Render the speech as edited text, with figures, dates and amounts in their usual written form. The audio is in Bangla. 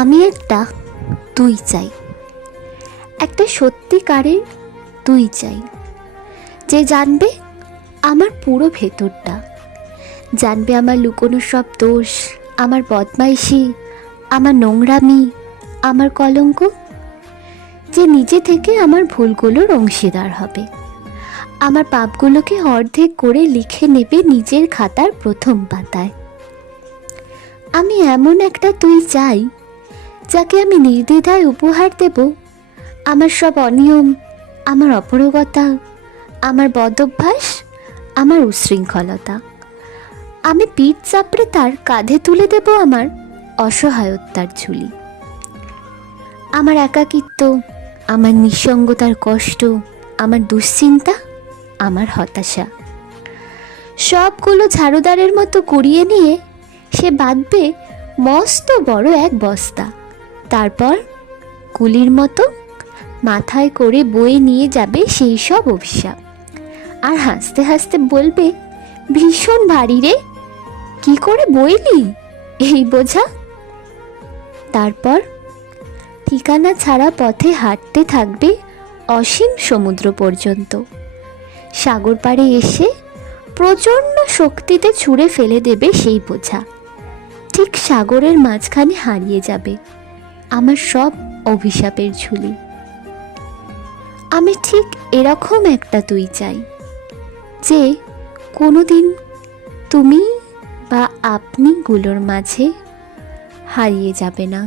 আমি একটা তুই চাই, একটা সত্যিকারের তুই চাই, যে জানবে আমার পুরো ভেতরটা, জানবে আমার লুকোনো সব দোষ, আমার বদমাইশি, আমার নোংরামি, আমার কলঙ্ক, যে নিজে থেকে আমার ভুলগুলোর অংশীদার হবে, আমার পাপগুলোকে অর্ধেক করে লিখে নেবে নিজের খাতার প্রথম পাতায়। আমি এমন একটা তুই চাই, যাকে আমি নির্দ্বিধায় উপহার দেব আমার সব অনিয়ম, আমার অপরগতা, আমার বদভ্যাস, আমার উশৃঙ্খলতা। আমি পিঠ চাপড়ে তার কাঁধে তুলে দেব আমার অসহায়তার ঝুলি, আমার একাকিত্ব, আমার নিঃসঙ্গতার কষ্ট, আমার দুশ্চিন্তা, আমার হতাশা, সবগুলো ঝাড়ুদারের মতো কুড়িয়ে নিয়ে সে বাঁধবে মস্ত বড় এক বস্তা, তারপর কুলির মতো মাথায় করে বয়ে নিয়ে যাবে সেই সব অভিশাপ, আর হাসতে হাসতে বলবে, ভীষণ ভারী রে, কি করে বইলি এই বোঝা। তারপর ঠিকানা ছাড়া পথে হাঁটতে থাকবে অসীম সমুদ্র পর্যন্ত, সাগর পাড়ে এসে প্রচণ্ড শক্তিতে ছুঁড়ে ফেলে দেবে সেই বোঝা, ঠিক সাগরের মাঝখানে হারিয়ে যাবে আমার সব অভিশাপের ঝুলি। আমি ঠিক এরকম একটা তুই চাই, যে কোনোদিন তুমি বা আপনিগুলোর মাঝে হারিয়ে যাবে না।